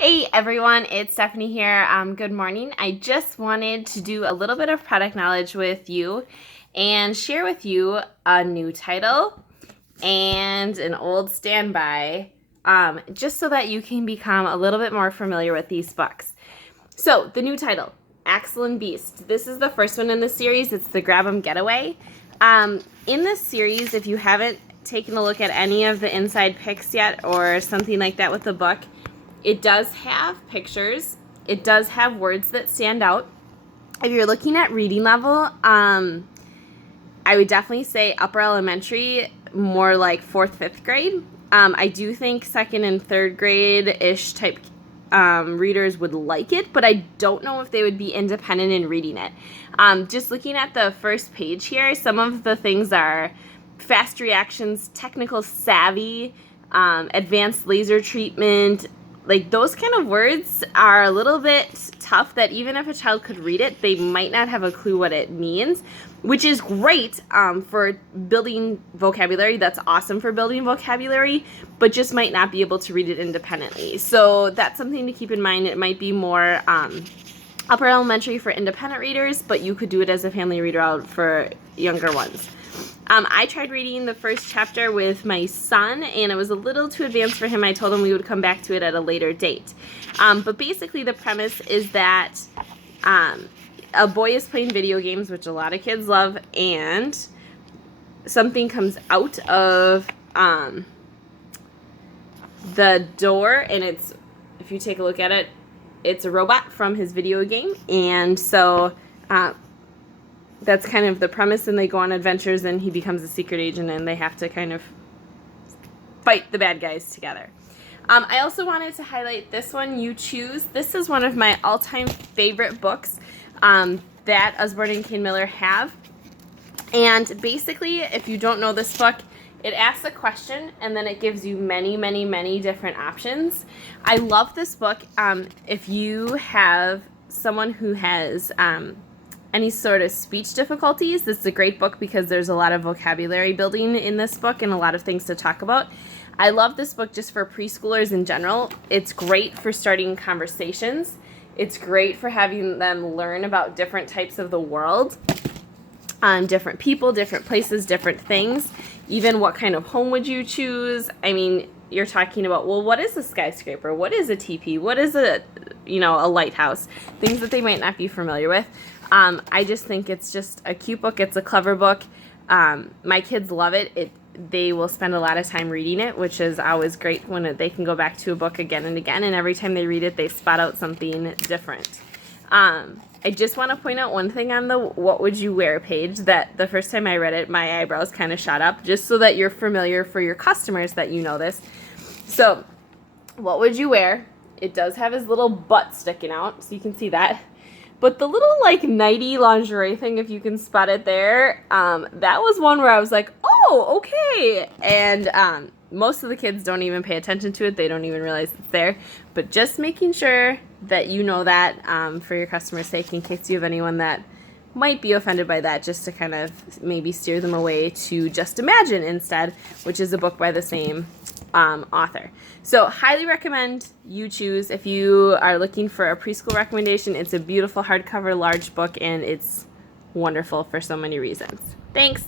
Hey everyone, it's Stephanie here. Good morning. I just wanted to do a little bit of product knowledge with you and share with you a new title and an old standby, just so that you can become a little bit more familiar with these books. So the new title, Axel and Beast. This is the first one in the series. It's the Grab 'em Getaway. In this series, if you haven't taken a look at any of the inside pics yet or something like that with the book, it does have pictures. It does have words that stand out. If you're looking at reading level, I would definitely say upper elementary, more like 4th, 5th grade. I do think 2nd and 3rd grade-ish type readers would like it, but I don't know if they would be independent in reading it. Just looking at the first page here, some of the things are fast reactions, technical savvy, advanced laser treatment. Like, those kind of words are a little bit tough that even if a child could read it, they might not have a clue what it means, which is great for building vocabulary. That's awesome for building vocabulary, but just might not be able to read it independently. So that's something to keep in mind. It might be more upper elementary for independent readers, but you could do it as a family reader out for younger ones. I tried reading the first chapter with my son, and it was a little too advanced for him. I told him we would come back to it at a later date. But basically the premise is that a boy is playing video games, which a lot of kids love, and something comes out of the door, and it's, if you take a look at it, it's a robot from his video game. And so that's kind of the premise, and they go on adventures, and he becomes a secret agent, and they have to kind of fight the bad guys together. I also wanted to highlight this one, You Choose. This is one of my all-time favorite books that Usborne and Kane Miller have. And basically, if you don't know this book, it asks a question, and then it gives you many, many, many different options. I love this book. If you have someone who has any sort of speech difficulties, this is a great book because there's a lot of vocabulary building in this book and a lot of things to talk about. I love this book just for preschoolers in general. It's great for starting conversations. It's great for having them learn about different types of the world, different people, different places, different things. Even what kind of home would you choose? I mean, you're talking about, well, what is a skyscraper? What is a teepee? What is a lighthouse? Things that they might not be familiar with. I just think it's just a cute book. It's a clever book. My kids love it. They will spend a lot of time reading it, which is always great when they can go back to a book again and again, and every time they read it, they spot out something different. I just want to point out one thing on the What Would You Wear page, that the first time I read it, my eyebrows kind of shot up, just so that you're familiar for your customers that you know this. So, what would you wear? It does have his little butt sticking out, so you can see that. But the little, like, nighty lingerie thing, if you can spot it there, that was one where I was like, oh, okay. And most of the kids don't even pay attention to it. They don't even realize it's there. But just making sure that you know that for your customer's sake, in case you have anyone that might be offended by that, just to kind of maybe steer them away to Just Imagine instead, which is a book by the same author. So highly recommend You Choose. If you are looking for a preschool recommendation, it's a beautiful hardcover large book, and it's wonderful for so many reasons. Thanks.